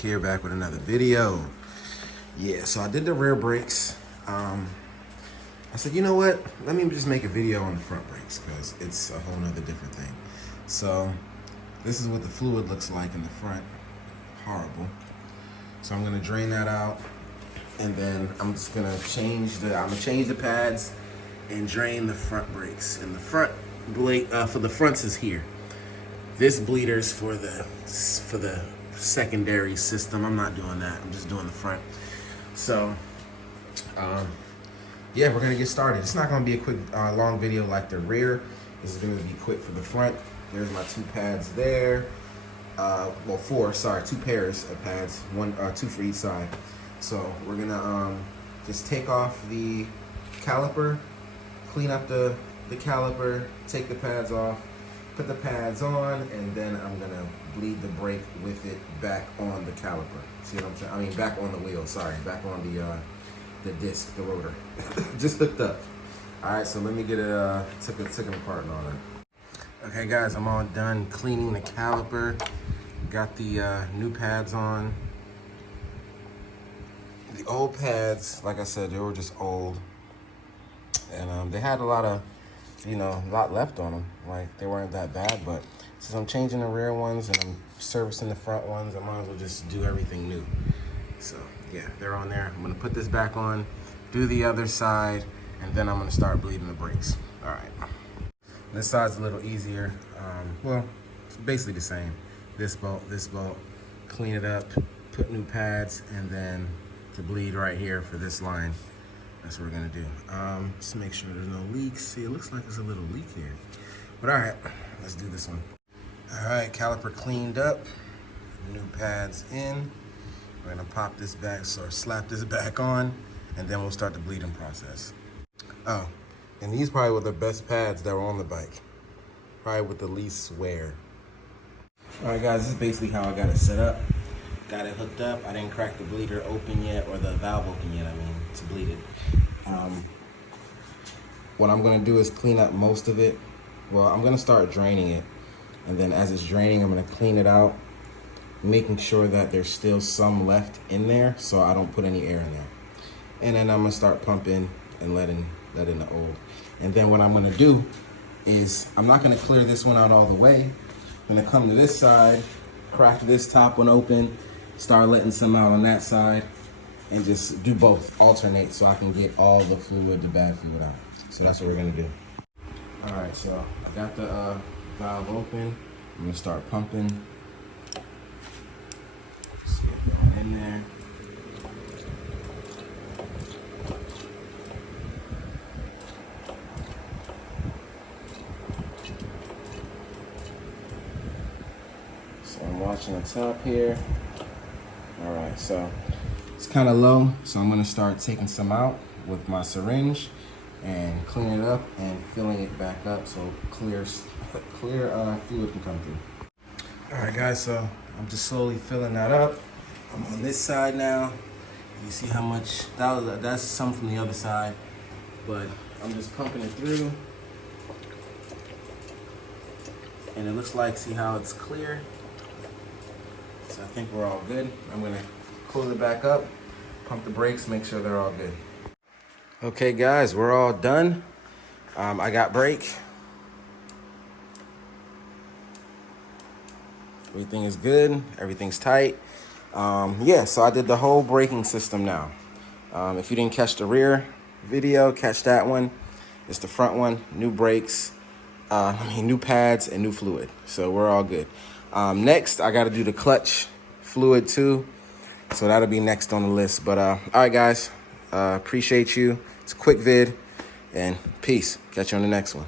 here, back with another video. Yeah, so I did the rear brakes. I said, you know what? Let me just make a video on the front brakes because it's a whole nother different thing. So this is what the fluid looks like in the front. Horrible. So I'm gonna drain that out, and then I'm just gonna change the pads and drain the front brakes. And the front blade for the fronts is here. This bleeder's for the secondary system. I'm not doing that. I'm just doing the front. So yeah, we're gonna get started. It's not gonna be a quick long video like the rear. This is gonna be quick for the front. There's my two pads there. Well, two pairs of pads, two for each side. So we're gonna just take off the caliper, clean up the caliper, take the pads off, put the pads on, and then I'm gonna bleed the brake with it back on the caliper. See what I'm saying? I mean, back on the wheel. Sorry, back on the disc, the rotor. Just hooked up. All right, so let me get it took it apart and all that. Okay, guys, I'm all done cleaning the caliper. Got the new pads on. The old pads, like I said, they were just old, and they had a lot left on them. Like, they weren't that bad, but since I'm changing the rear ones and I'm servicing the front ones, I might as well just do everything new. So yeah, they're on there. I'm gonna put this back on, do the other side, and then I'm gonna start bleeding the brakes. All right. This side's a little easier. Well, it's basically the same. This bolt, clean it up, put new pads, and then to bleed right here for this line. That's what we're gonna do. Just make sure there's no leaks. See, it looks like there's a little leak here. But all right, let's do this one. All right, caliper cleaned up, new pads in. We're gonna pop this back, or slap this back on, and then we'll start the bleeding process. Oh, and these probably were the best pads that were on the bike. Probably with the least wear. All right, guys, this is basically how I got it set up. Got it hooked up. I didn't crack the bleeder open yet, or the valve open yet, to bleed it. What I'm gonna do is clean up most of it. Well, I'm gonna start draining it, and then as it's draining, I'm gonna clean it out, making sure that there's still some left in there so I don't put any air in there. And then I'm gonna start pumping and letting the old. And then what I'm gonna do is, I'm not gonna clear this one out all the way. I'm gonna come to this side, crack this top one open, start letting some out on that side, and just do both, alternate, so I can get all the fluid, the bad fluid out. So that's what we're gonna do. All right, so I got the valve open. I'm gonna start pumping. Let's get that in there. So I'm watching the top here. All right, so it's kind of low, so I'm gonna start taking some out with my syringe and clean it up and filling it back up so clear fluid can come through. All right, guys, so I'm just slowly filling that up. I'm on this side now. You see how much, that's some from the other side, but I'm just pumping it through. And it looks like, see how it's clear? So I think we're all good. I'm gonna close it back up, pump the brakes, make sure they're all good. Okay, guys, we're all done. I got brake. Everything is good, everything's tight. Yeah, so I did the whole braking system now. If you didn't catch the rear video, catch that one. It's the front one, new brakes, new pads and new fluid. So we're all good. Next, I gotta do the clutch fluid too. So that'll be next on the list. But all right, guys, appreciate you. It's a quick vid, and peace. Catch you on the next one.